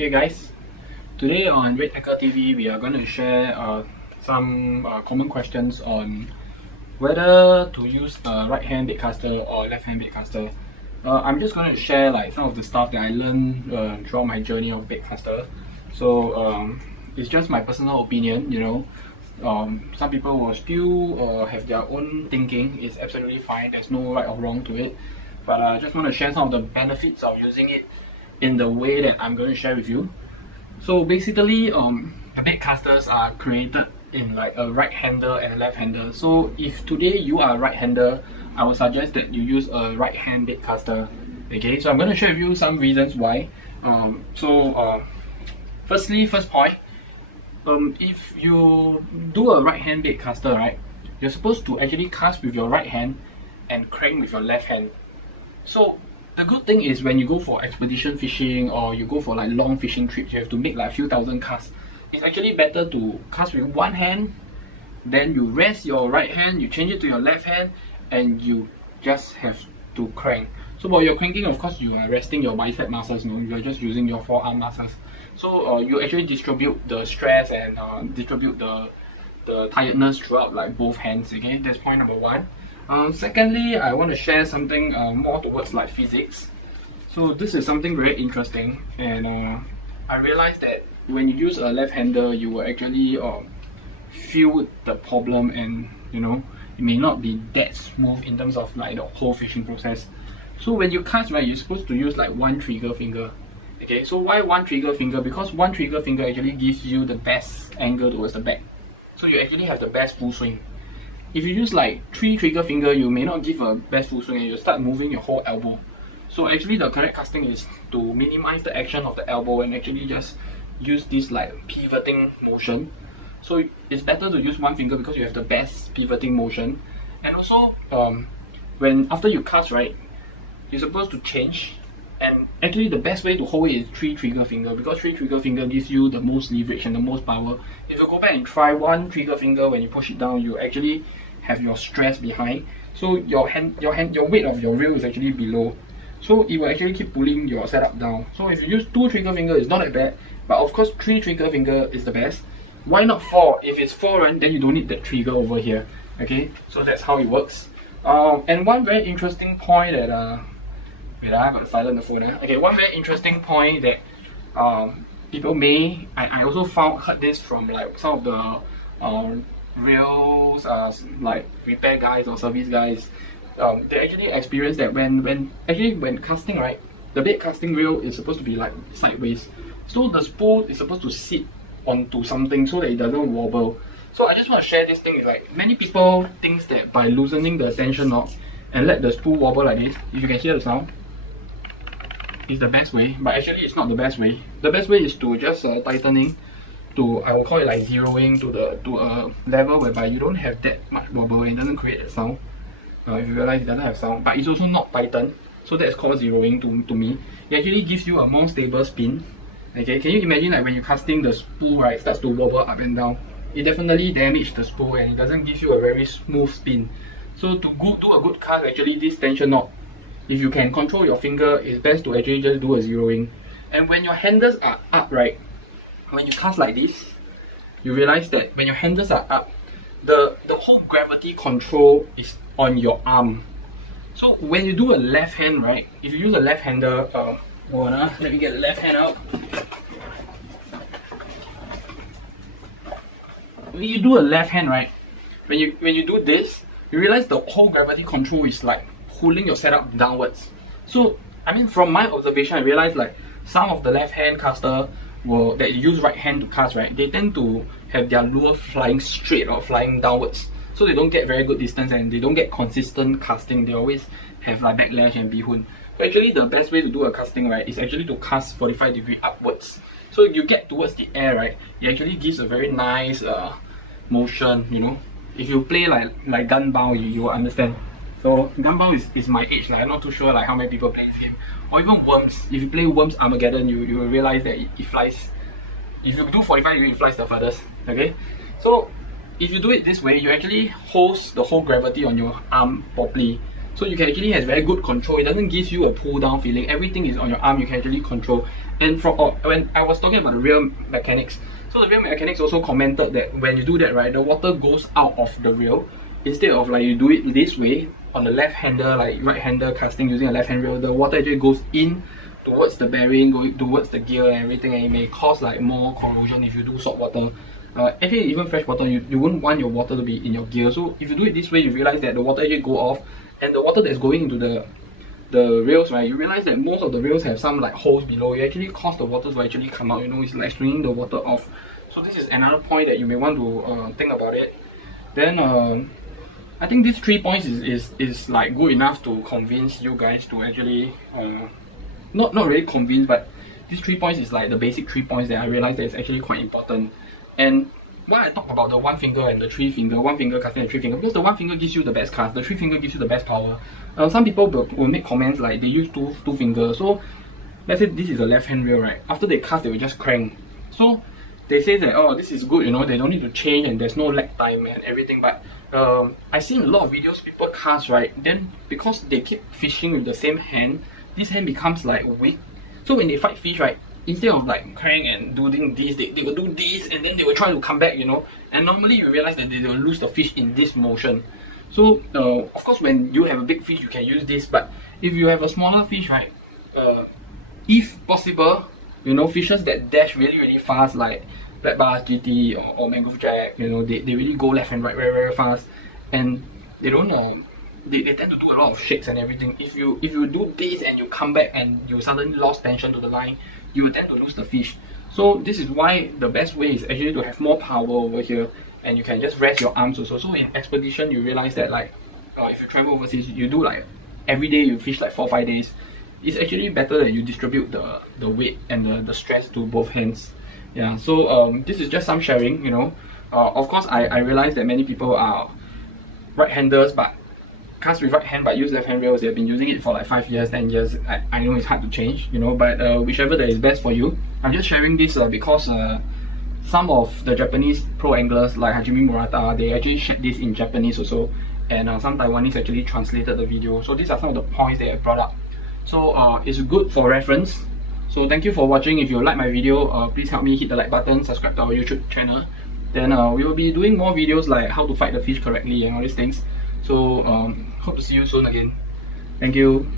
Okay guys, today on Redtackle TV we are going to share some common questions on whether to use a right hand baitcaster or left hand baitcaster. I'm just going to share like some of the stuff that I learned throughout my journey of baitcaster. So it's just my personal opinion, you know. Some people will still have their own thinking. It's absolutely fine, there's no right or wrong to it, but I just want to share some of the benefits of using it in the way that I'm going to share with you. So basically, the baitcasters are created in like a right-hander and a left-hander. So if today you are a right-hander, I would suggest that you use a right-hand baitcaster. Okay, so I'm going to share with you some reasons why. First point, if you do a right-hand baitcaster, right, you're supposed to actually cast with your right hand and crank with your left hand. So the good thing is when you go for expedition fishing or you go for like long fishing trips, you have to make like a few thousand casts. It's actually better to cast with one hand, then you rest your right hand, you change it to your left hand, and you just have to crank. So while you're cranking, of course, you are resting your bicep muscles, no? You're just using your forearm muscles. So you actually distribute the stress and distribute the tiredness throughout like both hands. Okay, that's point number one. Secondly, I want to share something more towards like physics. So this is something very interesting, and I realized that when you use a left-hander, you will actually feel the problem, and you know, it may not be that smooth in terms of like the whole fishing process. So when you cast, right, you're supposed to use like one trigger finger. Okay, so why one trigger finger? Because one trigger finger actually gives you the best angle towards the back. So you actually have the best full swing. If you use like 3 trigger finger, you may not give a best full swing and you start moving your whole elbow. So actually the correct casting is to minimize the action of the elbow and actually just use this like pivoting motion. So it's better to use one finger because you have the best pivoting motion. And also when after you cast, right, you're supposed to change, and actually the best way to hold it is 3 trigger finger, because 3 trigger finger gives you the most leverage and the most power. If you go back and try one trigger finger, when you push it down, you actually have your stress behind. So your weight of your reel is actually below. So it will actually keep pulling your setup down. So if you use 2 trigger finger, it's not that bad. But of course 3 trigger finger is the best. Why not 4? If it's 4, then you don't need that trigger over here. Okay, so that's how it works. And one very interesting point that wait, I got to silence the phone. Okay, one very interesting point that people may, I also heard this from like some of the reels, like repair guys or service guys. They actually experience that when casting, right, the bait casting reel is supposed to be like sideways. So the spool is supposed to sit onto something so that it doesn't wobble. So I just want to share this thing. Is like many people think that by loosening the tension knob and let the spool wobble like this, if you can hear the sound, is the best way, but actually it's not the best way. The best way is to just tightening to, I will call it like zeroing to a level whereby you don't have that much wobble and it doesn't create a sound. If you realize it doesn't have sound, but it's also not tightened, so that's called zeroing to me. It actually gives you a more stable spin. Okay, can you imagine like when you're casting, the spool, right, starts to wobble up and down? It definitely damages the spool and it doesn't give you a very smooth spin. So to do a good cast, actually this tension knob, if you can control your finger, it's best to actually just do a zeroing. And when your handles are up, right, when you cast like this, you realize that when your handles are up, the whole gravity control is on your arm. So when you do a left hand, right, if you use a left hander, hold on, let me get the left hand out. When you do a left hand, right, when you do this, you realize the whole gravity control is like pulling your setup downwards. So I mean, from my observation, I realized like some of the left hand caster that use right hand to cast, right, they tend to have their lure flying straight or flying downwards, so they don't get very good distance and they don't get consistent casting. They always have like backlash and bihun. So actually the best way to do a casting, right, is actually to cast 45 degrees upwards. So if you get towards the air, right, it actually gives a very nice motion, you know. If you play like gunbound, you will understand. So gunbound is my age, like I'm not too sure like how many people play this game. Or even Worms. If you play Worms Armageddon, you will realize that it flies. If you do 45 degrees, it flies the furthest. Okay? So if you do it this way, you actually hold the whole gravity on your arm properly. So you can actually have very good control. It doesn't give you a pull down feeling. Everything is on your arm, you can actually control. And from when I was talking about the rear mechanics, so the rear mechanics also commented that when you do that, right, the water goes out of the reel. Instead of like you do it this way on the left-hander, like right-hander casting using a left-hand reel, the water actually goes in towards the bearing, going towards the gear and everything, and it may cause like more corrosion if you do salt water. Actually, even fresh water, you wouldn't want your water to be in your gear. So if you do it this way, you realize that the water actually go off, and the water that's going into the rails, right, you realize that most of the rails have some like holes below. It actually cause the water to actually come out. You know, it's like stringing the water off. So this is another point that you may want to think about it. Then I think these 3 points is like good enough to convince you guys to actually not really convince, but these 3 points is like the basic 3 points that I realized that is actually quite important. And why I talk about the 1 finger and the 3 finger, 1 finger casting and 3 finger, because the 1 finger gives you the best cast, the 3 finger gives you the best power. Some people will make comments like they use two fingers. So let's say this is a left hand reel, right? After they cast, they will just crank. So they say that, oh, this is good, you know, they don't need to change and there's no lag time and everything. But I've seen a lot of videos people cast, right? Then because they keep fishing with the same hand, this hand becomes like weak. So when they fight fish, right, instead of like crank and doing this, they will do this, and then they will try to come back, you know. And normally you realize that they will lose the fish in this motion. So of course, when you have a big fish, you can use this. But if you have a smaller fish, right, if possible, you know, fishes that dash really fast, like black bass, GT, or mangrove jack, you know, they really go left and right very fast, and they don't they tend to do a lot of shakes and everything. If you do this and you come back and you suddenly lost tension to the line, you will tend to lose the fish. So this is why the best way is actually to have more power over here, and you can just rest your arms also. So in expedition, you realize that like if you travel overseas, you do like every day you fish like 4 or 5 days, it's actually better that you distribute the weight and the stress to both hands. Yeah, so this is just some sharing, you know. Of course, I realize that many people are right-handers but cast with right hand but use left hand reels. They've been using it for like 5 years, 10 years. I know it's hard to change, you know, but whichever that is best for you. I'm just sharing this because some of the Japanese pro anglers like Hajime Murata, they actually shared this in Japanese also, and some Taiwanese actually translated the video. So these are some of the points they have brought up. So it's good for reference. So thank you for watching. If you like my video, please help me hit the like button, subscribe to our YouTube channel. Then we will be doing more videos like how to fight the fish correctly and all these things. So hope to see you soon again. Thank you.